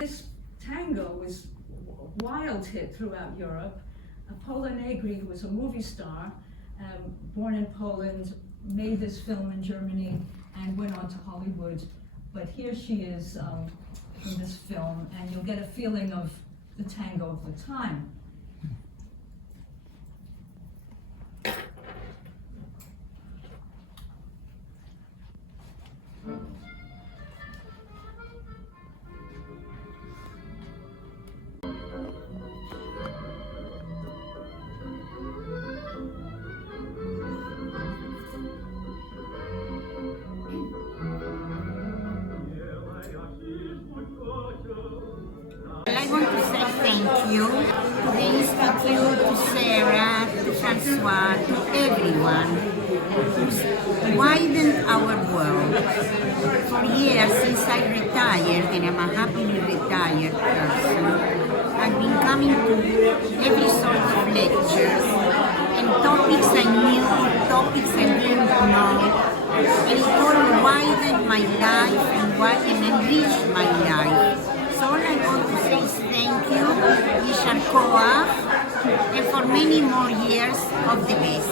This tango was a wild hit throughout Europe. Paula Negri, who was a movie star, born in Poland, made this film in Germany and went on to Hollywood. But here she is in this film, and you'll get a feeling of the tango of the time. I want to say thank you to the Institute, to Sarah, to Francois, to everyone who's widened our world. For years, since I retired, and I'm a happily retired person, I've been coming to every sort of lectures and topics I knew, topics I didn't know, and it all widened my life and enriched my life. So all I want to say is thank you, Yishar Koach, and for many more years of the best.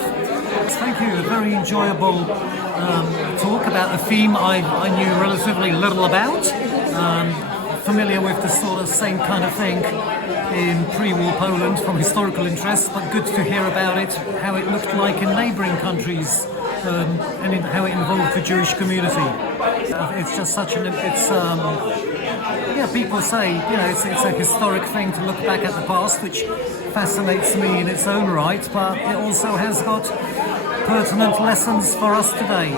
Thank you. A very enjoyable talk about a theme I knew relatively little about. Familiar with the sort of same kind of thing in pre-war Poland from historical interest, but good to hear about it, how it looked like in neighbouring countries, and how it involved the Jewish community. It's just such an people say, it's a historic thing to look back at the past, which fascinates me in its own right, but it also has got pertinent lessons for us today.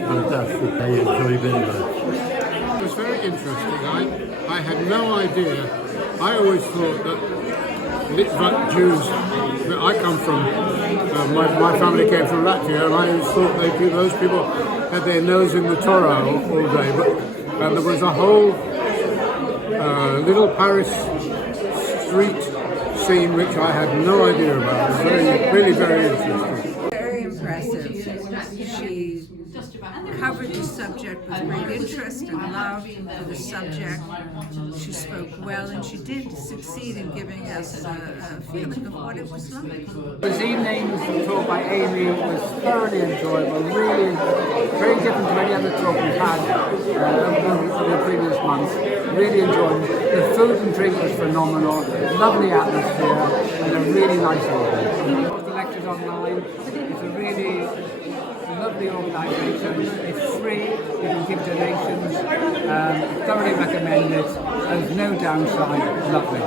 Fantastic, I enjoyed very much. It was very interesting. I had no idea. I always thought that Litvak Jews, where I come from, my family came from Latvia, and I always thought those people had their nose in the Torah all day. And there was a whole little Paris street scene which I had no idea about. It was really very interesting. Very impressive. She covered the subject with great interest and love for the subject. She spoke well, and she did succeed in giving us a feeling of what it was like. This evening's talk by Amy was thoroughly enjoyable, really very different to any other talk we've had over the previous months. Really enjoyed it. The food and drink was phenomenal, lovely atmosphere, and a really nice evening. The lectures online, it's a really lovely organisation. It's free, you can give donations, thoroughly recommend it. There's no downside, lovely.